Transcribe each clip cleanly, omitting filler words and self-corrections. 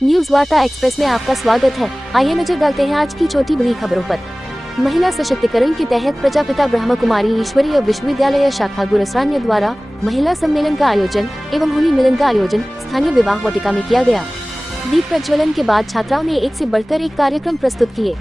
News वार्ता express में आपका स्वागत है। आइए नजर डालते हैं आज की छोटी बड़ी खबरों पर। महिला सशक्तिकरण के तहत प्रजापिता ब्रह्म कुमारी ईश्वरीय विश्वविद्यालय शाखा गुरसरान्य द्वारा महिला सम्मेलन का आयोजन एवं होली मिलन का आयोजन स्थानीय विवाह वाटिका में किया गया। दीप प्रज्वलन के बाद छात्राओं ने एक से बढ़कर एक कार्यक्रम प्रस्तुत किए।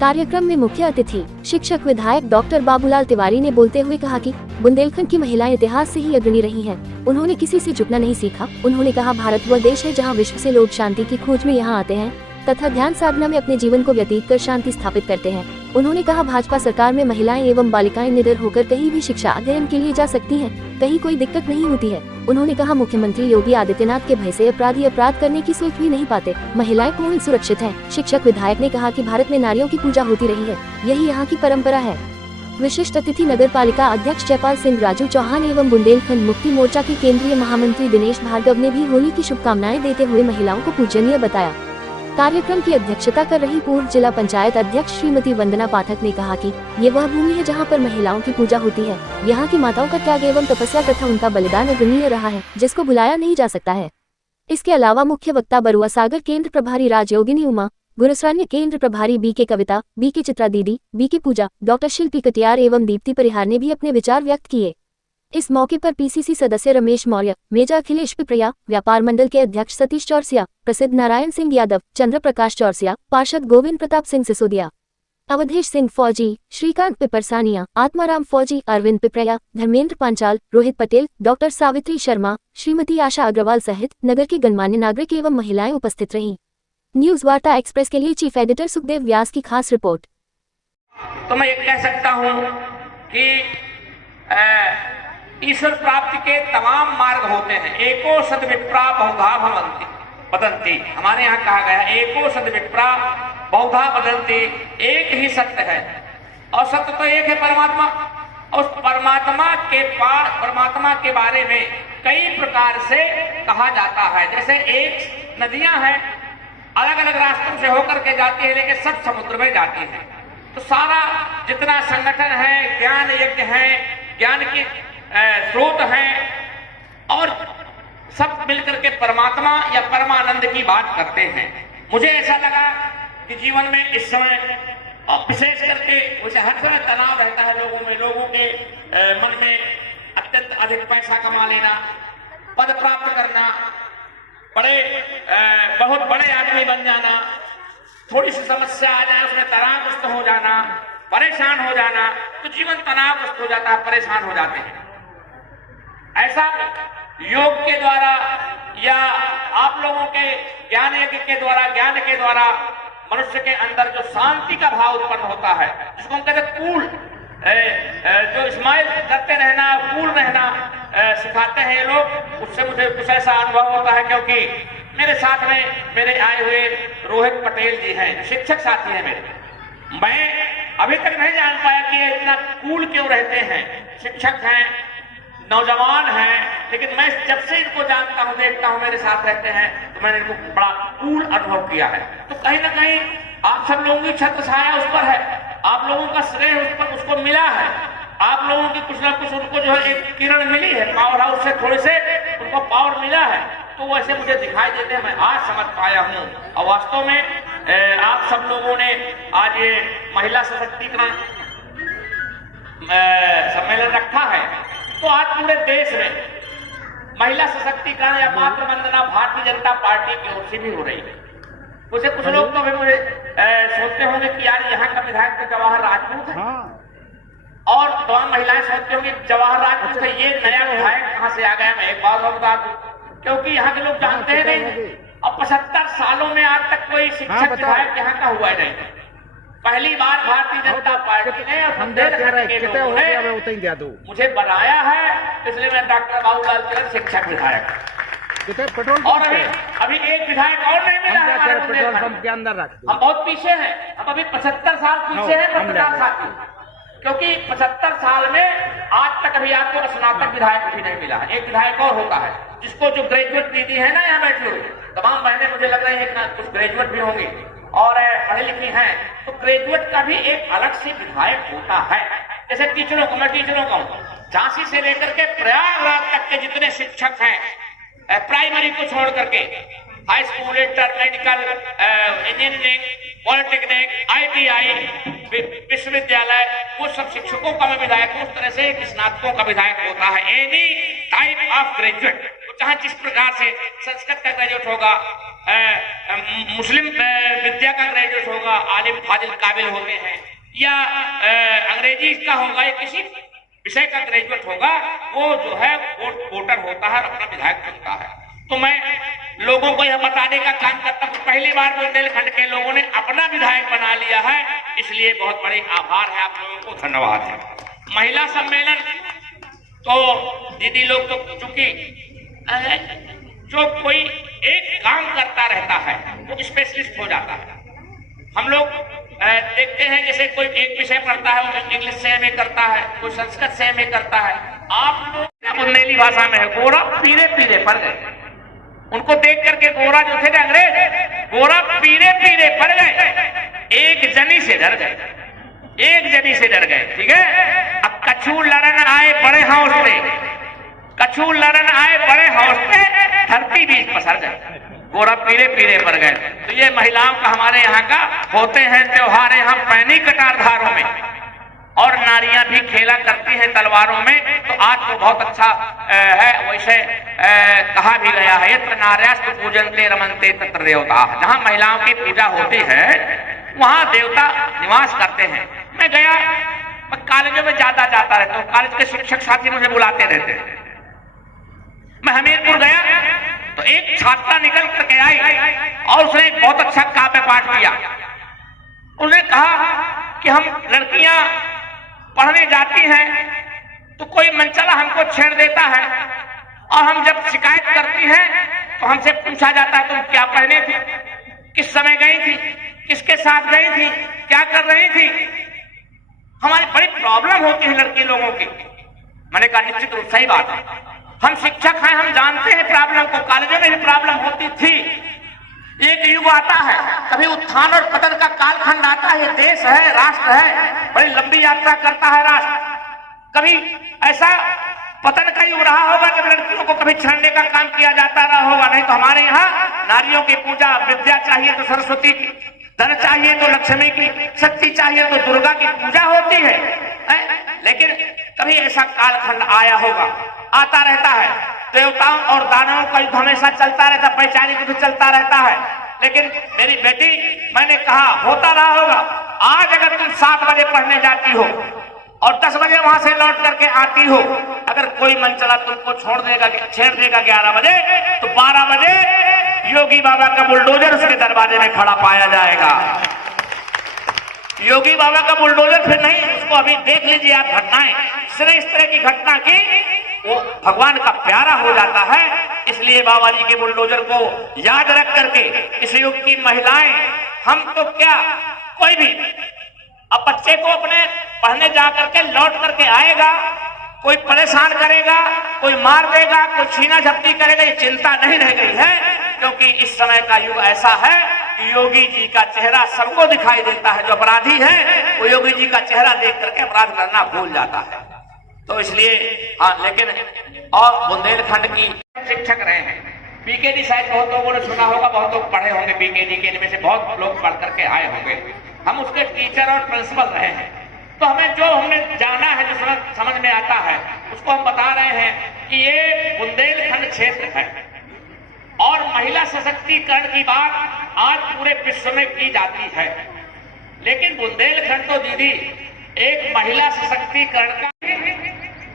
कार्यक्रम में मुख्य अतिथि शिक्षक विधायक डॉक्टर बाबूलाल तिवारी ने बोलते हुए कहा कि बुंदेलखंड की महिलाएं इतिहास से ही अग्रणी रही हैं। उन्होंने किसी से झुकना नहीं सीखा। उन्होंने कहा, भारत वह देश है जहां विश्व से लोग शांति की खोज में यहां आते हैं तथा ध्यान साधना में अपने जीवन को व्यतीत कर शांति स्थापित करते हैं। उन्होंने कहा, भाजपा सरकार में महिलाएं एवं बालिकाएं निडर होकर कहीं भी शिक्षा अध्ययन के लिए जा सकती हैं, कहीं कोई दिक्कत नहीं होती है। उन्होंने कहा, मुख्यमंत्री योगी आदित्यनाथ के भय से अपराधी अपराध करने की सोच भी नहीं पाते। महिलाएं पूर्ण सुरक्षित हैं। शिक्षक विधायक ने कहा कि भारत में नारियों की पूजा होती रही है, यही यहाँ की परंपरा है। विशिष्ट अतिथि नगर पालिका अध्यक्ष जयपाल सिंह राजू चौहान एवं बुंदेलखंड मुक्ति मोर्चा के केंद्रीय महामंत्री दिनेश भार्गव ने भी होली की शुभकामनाएं देते हुए महिलाओं को पूजनीय बताया। कार्यक्रम की अध्यक्षता कर रही पूर्व जिला पंचायत अध्यक्ष श्रीमती वंदना पाठक ने कहा कि ये वह भूमि है जहां पर महिलाओं की पूजा होती है। यहाँ की माताओं का त्याग एवं तपस्या तथा उनका बलिदान अग्रणीय रहा है, जिसको भुलाया नहीं जा सकता है। इसके अलावा मुख्य वक्ता बरुआ सागर केंद्र प्रभारी राजयोगिनी उमा, गुरसरान्य केंद्र प्रभारी बी.के. कविता, बी.के. चित्रा दीदी, बी.के. पूजा, डॉक्टर शिल्पी कटियार एवं दीप्ति परिहार ने भी अपने विचार व्यक्त किए। इस मौके पर पीसीसी सदस्य रमेश मौर्य, मेजर अखिलेश पिपरिया, व्यापार मंडल के अध्यक्ष सतीश चौरसिया, प्रसिद्ध नारायण सिंह यादव, चंद्र प्रकाश चौरसिया, पार्षद गोविंद प्रताप सिंह सिसोदिया, अवधेश सिंह फौजी, श्रीकांत पिपरसानिया, आत्माराम फौजी, अरविंद पिपरिया, धर्मेंद्र पांचाल, रोहित पटेल, डॉक्टर सावित्री शर्मा, श्रीमती आशा अग्रवाल सहित नगर के गणमान्य नागरिक एवं महिलाएं उपस्थित रहीं। न्यूज वार्ता एक्सप्रेस के लिए चीफ एडिटर सुखदेव व्यास की खास रिपोर्ट। तो मैं ये कह सकता हूँ कि ईश्वर प्राप्ति के तमाम मार्ग होते हैं। एको सद्विप्रा बहुधा भवन्ति वदन्ति, हमारे यहाँ कहा गया है एको सद्विप्रा बहुधा वदन्ति, एक ही सत्य है और सत्य तो एक है, परमात्मा। उस परमात्मा के बारे में कई प्रकार से कहा जाता है। जैसे एक नदियां हैं, अलग अलग रास्तों से होकर के जाती है, लेकिन सब समुद्र में जाती है। तो सारा जितना संगठन है, ज्ञान यज्ञ है, ज्ञान की स्रोत हैं और सब मिलकर के परमात्मा या परमानंद की बात करते हैं। मुझे ऐसा लगा कि जीवन में इस समय और विशेष करके वैसे हर समय तनाव रहता है लोगों के मन में अत्यंत अधिक पैसा कमा लेना, पद प्राप्त करना, बहुत बड़े आदमी बन जाना, थोड़ी सी समस्या आ जाए उसमें तनावग्रस्त हो जाना, परेशान हो जाना, तो जीवन तनावग्रस्त हो जाता है, परेशान हो जाते हैं। ऐसा योग के द्वारा या आप लोगों के ज्ञान यज्ञ के द्वारा, ज्ञान के द्वारा मनुष्य के अंदर जो शांति का भाव उत्पन्न होता है, जिसको हम कहते हैं कूल, जो स्माइल करते रहना, कूल रहना सिखाते हैं ये लोग, उससे मुझे कुछ ऐसा अनुभव होता है। क्योंकि मेरे साथ में मेरे आए हुए रोहित पटेल जी हैं, शिक्षक साथी हैं मेरे। मैं अभी तक नहीं जान पाया कि ये इतना कूल क्यों रहते हैं। शिक्षक हैं, नौजवान हैं, लेकिन मैं जब से इनको जानता हूं, देखता हूं, मेरे साथ रहते हैं, तो मैंने इनको बड़ा कूल अनुभव किया है। तो कहीं ना कहीं आप सब लोगों की छत्र छाया उस पर है, आप लोगों का श्रेय उस पर उसको मिला है, आप लोगों की कुछ ना कुछ उनको जो है एक किरण मिली है, पावर हाउस से थोड़े से उनको पावर मिला है, तो वैसे मुझे दिखाई देते हैं। मैं आज समझ पाया हूं और वास्तव में आप सब लोगों ने आज ये महिला सशक्तिकरण सम्मेलन रखा है, तो आज पूरे देश में महिला सशक्तिकरण या मातृ वंदना भारतीय जनता पार्टी की ओर से भी हो रही है। उसे कुछ लोग तो भी मुझे सोचते होंगे कि यार यहाँ का विधायक तो जवाहर राजपूत है, और तमाम महिलाएं सोचते होंगे जवाहर राजपूत है, ये नया विधायक कहाँ से आ गया। मैं एक बात और बता दूं, क्योंकि यहाँ के लोग जानते ही नहीं, और 75 सालों में आज तक कोई शिक्षक विधायक यहाँ का हुआ ही नहीं। पहली बार भारतीय जनता पार्टी ने और मुझे बनाया है, इसलिए मैं डॉक्टर बाबूलाल तिवारी शिक्षक विधायक। और अभी एक विधायक और नहीं मिला है हमारे बुंदेलखंड के अंदर। हम बहुत पीछे हैं, हम अभी 75 साल पीछे हैं, 50 साल की, क्योंकि 75 साल में आज तक अभी आपको स्नातक विधायक भी नहीं मिला है। एक विधायक और होता है जिसको जो ग्रेजुएट दीदी है ना, यहाँ बैठी हुई तमाम बहनें, मुझे लग रही है कुछ ग्रेजुएट भी होंगी और पढ़े लिखी हैं, तो ग्रेजुएट का भी एक अलग से विधायक होता है। जैसे टीचरों को, मैं टीचरों का हूँ, झांसी से लेकर के प्रयागराज तक के जितने शिक्षक हैं, प्राइमरी को छोड़ करके high school, inter, medical, engineering, polytechnic, ITI, विश्वविद्यालय, वो सब शिक्षकों का मैं विधायक हूं। उस तरह से एक स्नातकों का विधायक होता है। एनी टाइप ऑफ ग्रेजुएट, चाहे जिस प्रकार से संस्कृत का ग्रेजुएट होगा, मुस्लिम विद्या का ग्रेजुएट होगा, आलिम फाजिल काबिल होते हैं, या अंग्रेजी का होगा, या किसी विषय का ग्रेजुएट होगा, वो जो है वोटर होता है और अपना विधायक चुनता है। तो मैं लोगों को यह बताने का काम करता हूं, पहली बार बुंदेलखंड के लोगों ने अपना विधायक बना लिया है, इसलिए बहुत बड़े आभार है आप लोगों को, धन्यवाद है। महिला सम्मेलन तो दीदी लोग तो चूंकि जो कोई एक काम करता रहता है वो स्पेशलिस्ट हो जाता है। हम लोग देखते हैं जैसे कोई एक विषय पढ़ता है वो इंग्लिश से MA करता है, कोई संस्कृत से MA करता है। आप लोग बुंदेली भाषा में है, गोरा पीरे पीरे पड़ गए। उनको देख करके गोरा जो थे अंग्रेज, गोरा पीरे पीरे पड़ गए, एक जनी से डर गए, एक जनी से डर गए। ठीक है, अब कछू लड़न आए बड़े हौस पे, कछू लड़न आए बड़े हौस पे, धरती बीच पसर गए, गोरा पीरे पीरे पड़ गए। तो ये महिलाओं का हमारे यहाँ का होते हैं त्योहार, हम पैनी कटारधारों में, और नारियां भी खेला करती हैं तलवारों में। तो आज तो बहुत अच्छा है, वैसे कहा भी गया है, यत्र नार्यास्तु पूजन्ते रमन्ते तत्र देवता। जहां महिलाओं की पूजा होती है वहां देवता निवास करते हैं। मैं गया, मैं कॉलेजों में ज्यादा जाता रहता हूँ, कॉलेज के शिक्षक साथी मुझे बुलाते रहते हैं। मैं हमीरपुर गया तो एक छात्रा निकल करके आई और उसने एक बहुत अच्छा काव्य पाठ किया। उसने कहा कि हम लड़कियां पढ़ने जाती हैं तो कोई मनचला हमको छेड़ देता है, और हम जब शिकायत करती हैं तो हमसे पूछा जाता है तुम क्या पहने थी, किस समय गई थी, किसके साथ गई थी, क्या कर रही थी। हमारी बड़ी प्रॉब्लम होती है लड़की लोगों की। मैंने कहा निश्चित रूप सही बात है, हम शिक्षक हैं, हम जानते हैं प्रॉब्लम को, कॉलेजों में भी प्रॉब्लम होती थी। एक युग आता है, कभी उत्थान और पतन का कालखंड आता है, देश है, राष्ट्र है, बड़ी लंबी यात्रा करता है राष्ट्र। कभी ऐसा पतन का युग रहा होगा जब लड़कियों को कभी छेड़ने का काम किया जाता रहा होगा। नहीं तो हमारे यहाँ नारियों की पूजा, विद्या चाहिए तो सरस्वती की, धन चाहिए तो लक्ष्मी की, शक्ति चाहिए तो दुर्गा की पूजा होती है। लेकिन कभी ऐसा कालखंड आया होगा, आता रहता है, देवताओं और दानवों का युद्ध हमेशा चलता रहता, वैचारिक युद्ध चलता रहता है। लेकिन मेरी बेटी, मैंने कहा होता रहा होगा। आज अगर तुम 7 बजे पढ़ने जाती हो और 10 बजे वहां से लौट करके आती हो, अगर कोई मनचला तुमको छेड़ देगा 11 बजे, तो 12 बजे योगी बाबा का बुलडोजर उसके दरवाजे में खड़ा पाया जाएगा। योगी बाबा का बुलडोजर फिर नहीं, उसको अभी देख लीजिए आप घटनाएं, इस तरह की घटना की वो भगवान का प्यारा हो जाता है। इसलिए बाबा जी के बुलडोजर को याद रख करके इस युग की महिलाएं, हम तो क्या, कोई भी अब बच्चे को अपने पढ़ने जा करके लौट करके आएगा, कोई परेशान करेगा, कोई मार देगा, कोई छीना झपटी करेगा, ये चिंता नहीं रह गई है। क्योंकि इस समय का युग ऐसा है कि योगी जी का चेहरा सबको दिखाई देता है। जो अपराधी है वो योगी जी का चेहरा देख करके अपराध करना भूल जाता है। तो इसलिए हाँ, लेकिन और बुंदेलखंड की शिक्षक रहे हैं, बीकेडी शायद बहुत लोगों ने सुना होगा, बहुत लोग पढ़े होंगे बीकेडी के, इनमें से बहुत लोग पढ़ करके आए होंगे। हम उसके टीचर और प्रिंसिपल रहे हैं, तो हमें जो हमने जाना है, जो समझ में आता है, उसको हम बता रहे हैं कि ये बुंदेलखंड क्षेत्र है और महिला सशक्तिकरण की बात आज पूरे विश्व में की जाती है। लेकिन बुंदेलखंड तो दीदी एक महिला सशक्तिकरण का,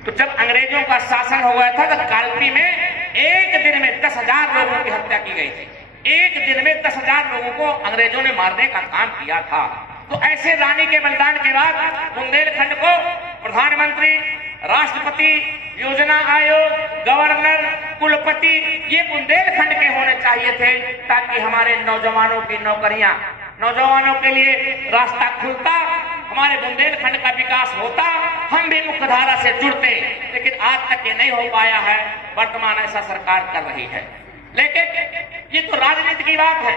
तो जब अंग्रेजों का शासन हो गया था तो कालपी में एक दिन में 10,000 लोगों की हत्या की गई थी। एक दिन में 10,000 लोगों को अंग्रेजों ने मारने का काम किया था। तो ऐसे रानी के बलिदान के बाद बुंदेलखंड को प्रधानमंत्री, राष्ट्रपति, योजना आयोग, गवर्नर, कुलपति ये बुंदेलखंड के होने चाहिए थे, ताकि हमारे नौजवानों की नौकरियां, नौजवानों के लिए रास्ता खुलता, हमारे बुंदेलखंड का विकास होता, हम भी मुख्यधारा से जुड़ते। लेकिन आज तक ये नहीं हो पाया है। वर्तमान ऐसा सरकार कर रही है। लेकिन ये तो राजनीति की बात है,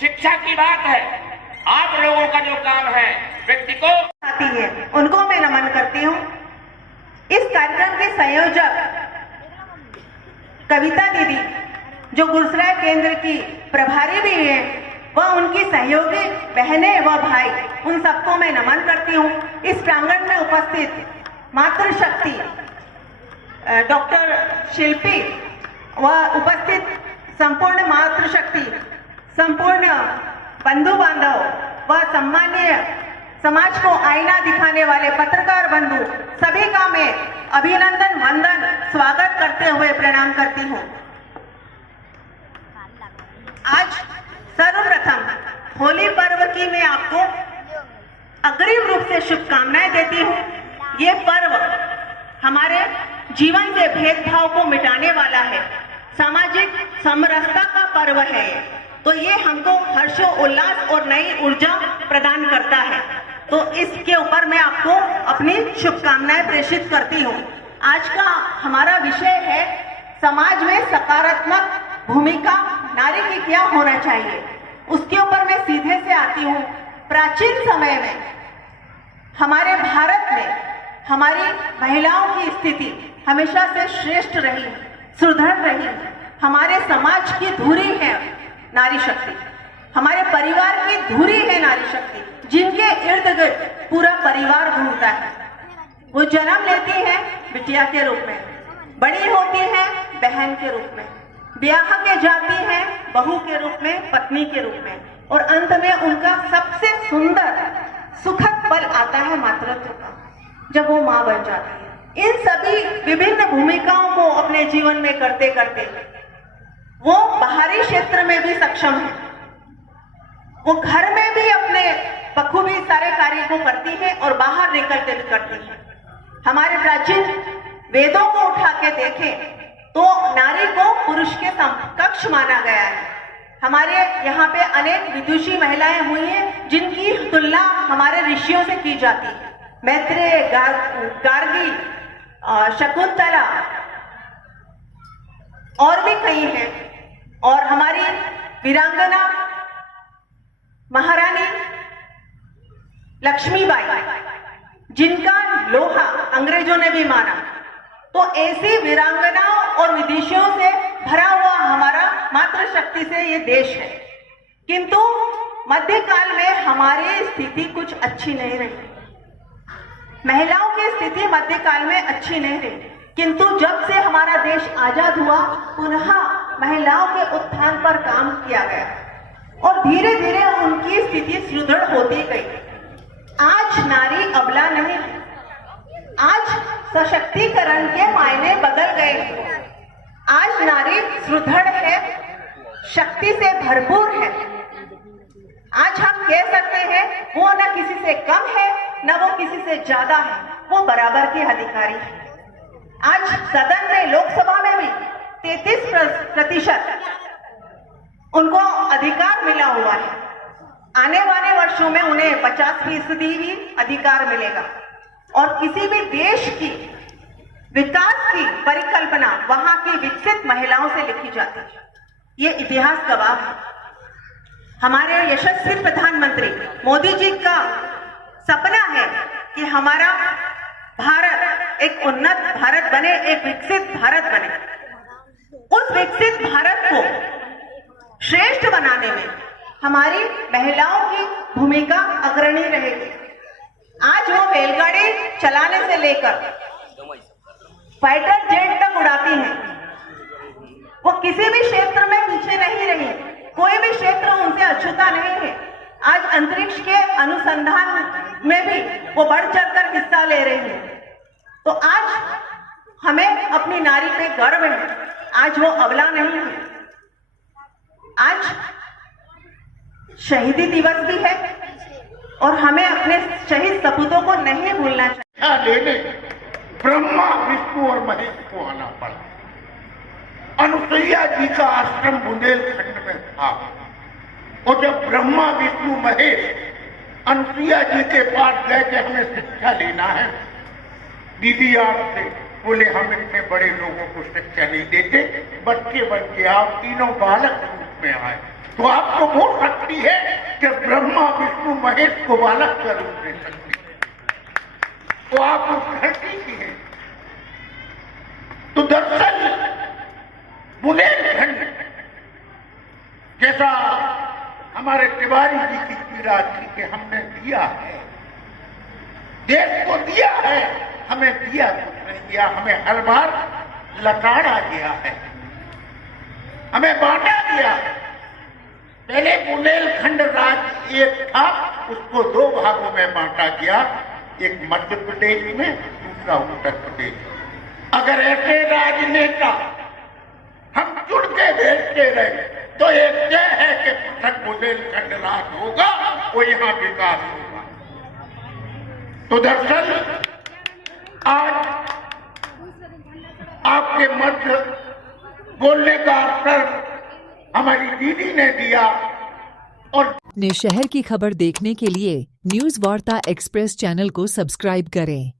शिक्षा की बात है। आप लोगों का जो काम है, व्यक्ति को आती है, उनको मैं नमन करती हूँ। इस कार्यक्रम के संयोजक कविता दीदी जो गुरसराय केंद्र की प्रभारी भी हैं, वह उनकी सहयोगी बहनें व भाई, उन सबको मैं नमन करती हूँ। इस प्रांगण में उपस्थित मातृशक्ति डॉक्टर शिल्पी व उपस्थित संपूर्ण मातृशक्ति, संपूर्ण बंधु बांधव व सम्मानीय समाज को आईना दिखाने वाले पत्रकार बंधु, सभी का मैं अभिनंदन वंदन स्वागत करते हुए प्रणाम करती हूँ। आज सर्वप्रथम होली पर्व की मैं आपको अग्रिम रूप से शुभकामनाएं देती हूँ। ये पर्व हमारे जीवन से भेदभाव को मिटाने वाला है, सामाजिक समरसता का पर्व है। तो ये हमको हर्षो उल्लास और नई ऊर्जा प्रदान करता है। तो इसके ऊपर मैं आपको अपनी शुभकामनाएं प्रेषित करती हूँ। आज का हमारा विषय है समाज में सकारात्मक भूमिका नारी की क्या होना चाहिए। उसके ऊपर मैं सीधे से आती हूँ। प्राचीन समय में हमारे भारत में हमारी महिलाओं की स्थिति हमेशा से श्रेष्ठ रही, सुदृढ़ रही। हमारे समाज की धुरी है नारी शक्ति, हमारे परिवार की धुरी है नारी शक्ति, जिनके इर्द गिर्द पूरा परिवार घूमता है। वो जन्म लेती है बिटिया के रूप में, बड़ी होती है बहन के रूप में, ब्याह के जाती है बहू के रूप में, पत्नी के रूप में, और अंत में उनका सबसे सुंदर सुखद पल आता है मातृत्व का, जब वो माँ बन जाती है। इन सभी विभिन्न भूमिकाओं को अपने जीवन में करते करते वो बाहरी क्षेत्र में भी सक्षम है, वो घर में भी अपने बखूबी सारे कार्य को करती है और बाहर निकलते भी करती है। हमारे प्राचीन वेदों को उठा के देखें तो नारी को पुरुष के समकक्ष माना गया है। हमारे यहाँ पे अनेक विदुषी महिलाएं हुई हैं जिनकी तुलना हमारे ऋषियों से की जाती है। मैत्रेय, गार्गी, शकुंतला और भी कई हैं। और हमारी वीरांगना महारानी लक्ष्मीबाई, जिनका लोहा अंग्रेजों ने भी माना। तो ऐसी वीरांगनाओं और विदेशियों से भरा हुआ हमारा मातृशक्ति से ये देश है। किंतु मध्यकाल में हमारी स्थिति कुछ अच्छी नहीं रही। महिलाओं की स्थिति मध्यकाल में अच्छी नहीं रही, किंतु जब से हमारा देश आजाद हुआ, पुनः महिलाओं के उत्थान पर काम किया गया और धीरे धीरे उनकी स्थिति सुदृढ़ होती गई। आज नारी अबला नहीं है, आज सशक्तिकरण के मायने बदल गए। आज नारी सुदृढ़ है, शक्ति से भरपूर है। आज हम कह सकते हैं वो न किसी से कम है न वो किसी से ज्यादा है, वो बराबर के अधिकारी है। आज सदन में, लोकसभा में भी 33% उनको अधिकार मिला हुआ है। आने वाले वर्षों में उन्हें 50% ही अधिकार मिलेगा। और किसी भी देश की विकास की परिकल्पना वहां की विकसित महिलाओं से लिखी जाती है। ये इतिहास गवाह है। हमारे यशस्वी प्रधानमंत्री मोदी जी का सपना है कि हमारा भारत एक उन्नत भारत बने, एक विकसित भारत बने। उस विकसित भारत को श्रेष्ठ बनाने में हमारी महिलाओं की भूमिका अग्रणी रहेगी। आज वो रेलगाड़ी चलाने से लेकर फाइटर जेट तक उड़ाती हैं। वो किसी भी क्षेत्र में पीछे नहीं रही, कोई भी क्षेत्र उनसे अछूता नहीं है। आज अंतरिक्ष के अनुसंधान में भी वो बढ़ चढ़कर हिस्सा ले रही है। तो आज हमें अपनी नारी पे गर्व है। आज वो अबला नहीं है। आज शहीदी दिवस भी है और हमें अपने शहीद सपूतों को नहीं भूलना चाहिए। लेने ब्रह्मा, विष्णु और महेश को आना पड़ा। अनुसुईया जी का आश्रम बुंदेलखंड में था और जब ब्रह्मा, विष्णु, महेश अनुसुईया जी के पास गए कि हमें शिक्षा लेना है, दीदी आपसे बोले हम इतने बड़े लोगों को शिक्षा नहीं देते, बच्चे बन के आप तीनों बालक रूप में आए तो आपको वो शक्ति है कि ब्रह्मा, विष्णु, महेश को बालक का रूप दे सकती है। तो आप उस धरती की हैं। तो दरअसल बुंदेलखंड जैसा हमारे तिवारी जी की पीड़ा थी कि हमने दिया है, देश को दिया है, हमें दिया कुछ नहीं दिया, हमें हर बार लताड़ा गया है, हमें बांटा गया। पहले बुंदेलखंड राज्य एक था, उसको 2 भागों में बांटा गया, एक मध्य प्रदेश में, दूसरा उत्तर प्रदेश। अगर ऐसे राजनेता हम चुन के भेजते रहे तो एक तय है कि पृथक बुंदेलखंड राज होगा, वो यहाँ विकास होगा। तो दरअसल आज आपके मध्य बोलने का अवसर हमारी दीदी ने दिया। और अपने शहर की खबर देखने के लिए न्यूज़ वार्ता एक्सप्रेस चैनल को सब्सक्राइब करें।